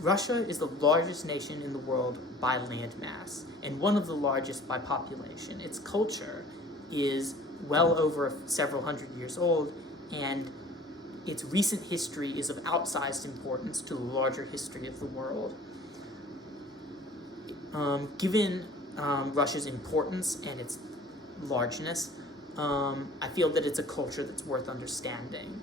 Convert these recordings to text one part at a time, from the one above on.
Russia is the largest nation in the world by landmass, and one of the largest by population. Its culture is well over several hundred years old, and its recent history is of outsized importance to the larger history of the world. Given Russia's importance and its largeness, I feel that it's a culture that's worth understanding.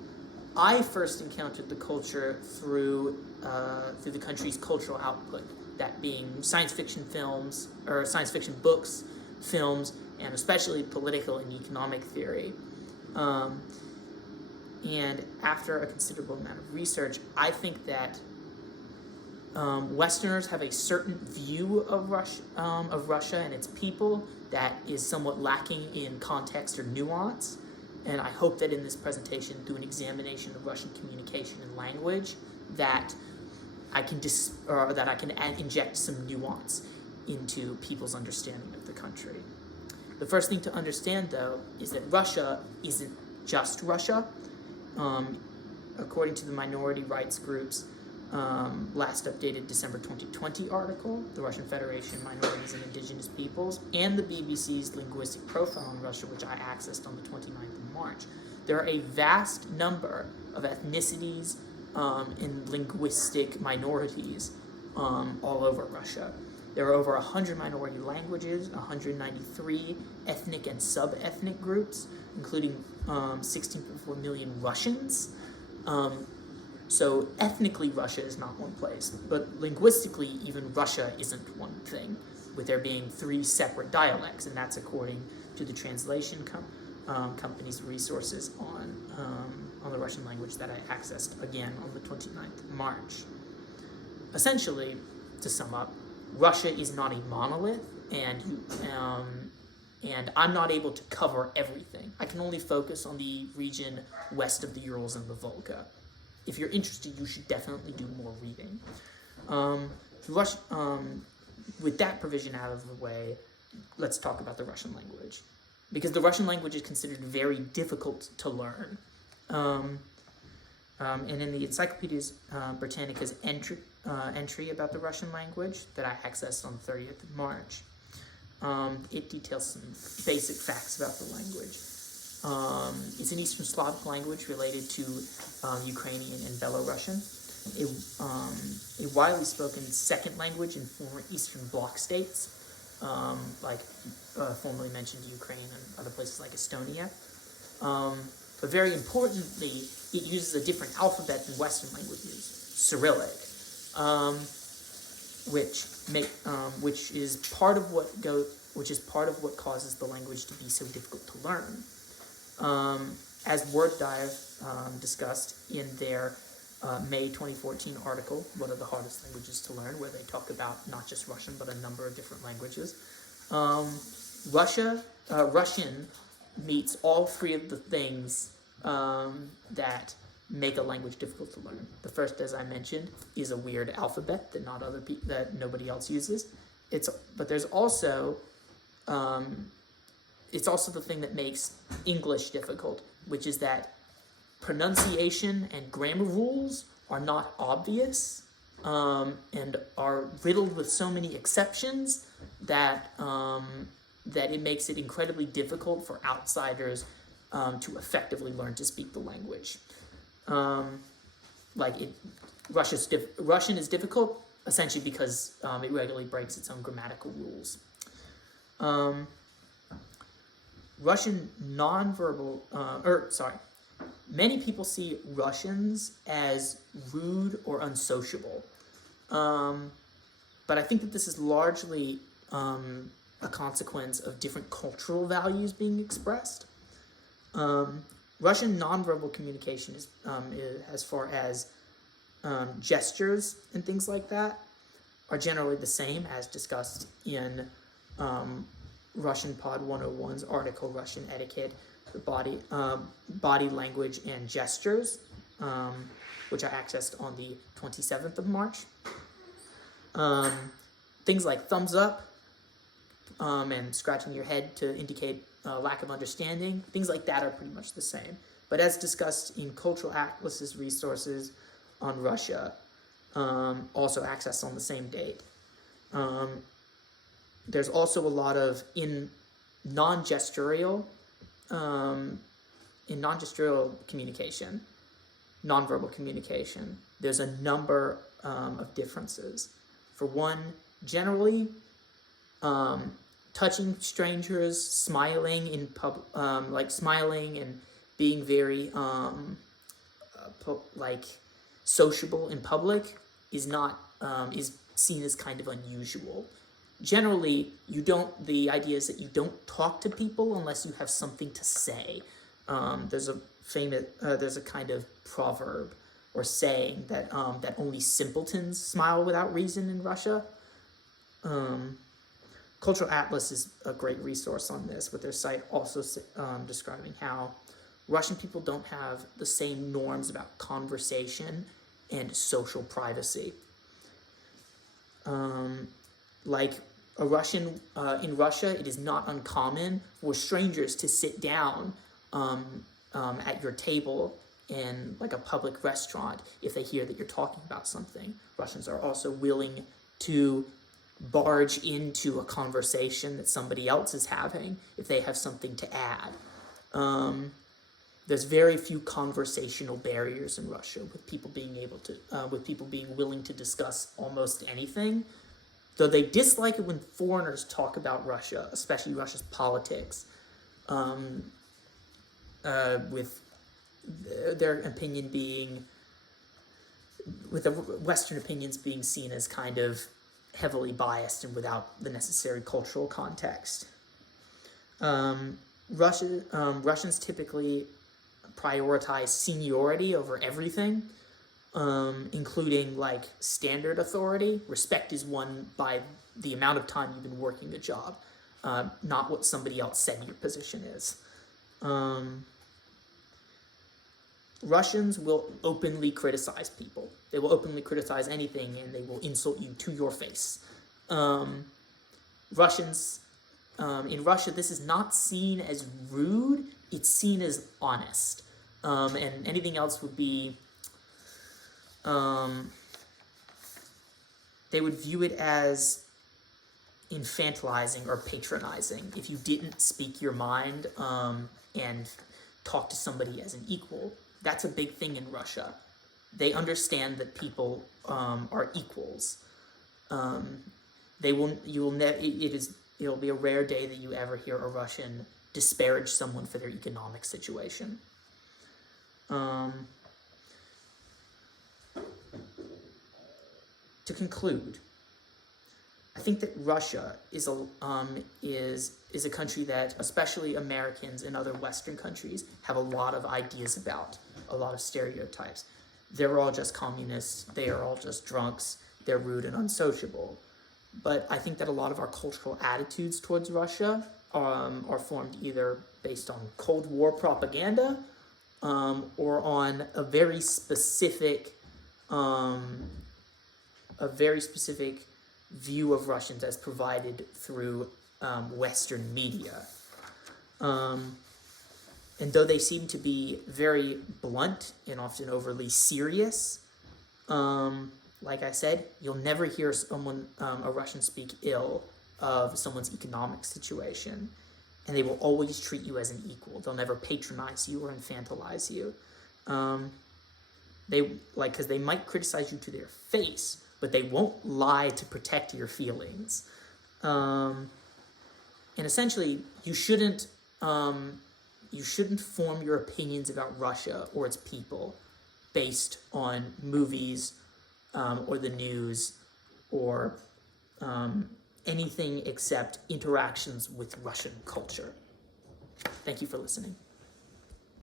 I first encountered the culture through the country's cultural output, that being science fiction films, or science fiction books, films, and especially political and economic theory. And after a considerable amount of research, I think that Westerners have a certain view of Russia and its people that is somewhat lacking in context or nuance. And I hope that in this presentation, through an examination of Russian communication and language, that I can inject some nuance into people's understanding of the country. The first thing to understand, though, is that Russia isn't just Russia. According to the minority rights group's last updated December 2020 article, the Russian Federation, Minorities and Indigenous Peoples, and the BBC's linguistic profile on Russia, which I accessed on the 29th of March, there are a vast number of ethnicities and linguistic minorities all over Russia. There are over 100 minority languages, 193 ethnic and sub-ethnic groups, including 16.4 million Russians. So ethnically, Russia is not one place, but linguistically, even Russia isn't one thing, with there being 3 separate dialects, and that's according to the translation company's resources on the Russian language that I accessed again on the 29th of March. Essentially, to sum up, Russia is not a monolith, and I'm not able to cover everything. I can only focus on the region west of the Urals and the Volga. If you're interested, you should definitely do more reading. With that provision out of the way, let's talk about the Russian language. Because the Russian language is considered very difficult to learn. And in the Encyclopædia Britannica's entry about the Russian language that I accessed on the 30th of March, it details some basic facts about the language. It's an Eastern Slavic language related to Ukrainian and Belarusian. A widely spoken second language in former Eastern Bloc states, like formerly mentioned Ukraine and other places like Estonia. But very importantly, it uses a different alphabet than Western languages, Cyrillic, which is part of what causes the language to be so difficult to learn. As WordDive discussed in their May 2014 article, What are the Hardest Languages to Learn, where they talk about not just Russian, but a number of different languages. Russian meets all 3 of the things that make a language difficult to learn. The first, as I mentioned, is a weird alphabet that nobody else uses. But there's also it's also the thing that makes English difficult, which is that pronunciation and grammar rules are not obvious and are riddled with so many exceptions that it makes it incredibly difficult for outsiders to effectively learn to speak the language. Russian is difficult essentially because it regularly breaks its own grammatical rules. Russian nonverbal, many people see Russians as rude or unsociable. But I think that this is largely a consequence of different cultural values being expressed. Russian nonverbal communication is as far as gestures and things like that are generally the same as discussed in Russian Pod 101's article, Russian Etiquette, the Body Language and Gestures, which I accessed on the 27th of March. Things like thumbs up and scratching your head to indicate lack of understanding, things like that are pretty much the same. But as discussed in Cultural Atlas's resources on Russia, also accessed on the same date. There's also a lot of non-gestural communication, nonverbal communication. There's a number of differences. For one, generally, touching strangers, smiling in smiling and being very sociable in public is seen as kind of unusual. Generally, the idea is that you don't talk to people unless you have something to say. There's a kind of proverb or saying that only simpletons smile without reason in Russia. Cultural Atlas is a great resource on this, with their site also describing how Russian people don't have the same norms about conversation and social privacy. In Russia, it is not uncommon for strangers to sit down at your table in like a public restaurant if they hear that you're talking about something. Russians are also willing to barge into a conversation that somebody else is having if they have something to add. There's very few conversational barriers in Russia, with people being willing to discuss almost anything. Though they dislike it when foreigners talk about Russia, especially Russia's politics, with their opinion being, with the Western opinions being seen as kind of heavily biased and without the necessary cultural context. Russians typically prioritize seniority over everything, including like standard authority. Respect is won by the amount of time you've been working a job, not what somebody else said your position is. Russians will openly criticize people. They will openly criticize anything, and they will insult you to your face. Russians, in Russia, this is not seen as rude, it's seen as honest. And anything else would be, they would view it as infantilizing or patronizing if you didn't speak your mind and talk to somebody as an equal. That's a big thing in Russia. They understand that people are equals. It'll be a rare day that you ever hear a Russian disparage someone for their economic situation. To conclude, I think that Russia is a country that, especially Americans and other Western countries, have a lot of ideas about, a lot of stereotypes. They're all just communists, they are all just drunks, they're rude and unsociable. But I think that a lot of our cultural attitudes towards Russia are formed either based on Cold War propaganda or on a very specific view of Russians as provided through Western media. And though they seem to be very blunt and often overly serious, like I said, you'll never hear a Russian speak ill of someone's economic situation, and they will always treat you as an equal. They'll never patronize you or infantilize you. Because they might criticize you to their face, but they won't lie to protect your feelings. And essentially, you shouldn't form your opinions about Russia or its people based on movies or the news or anything except interactions with Russian culture. Thank you for listening.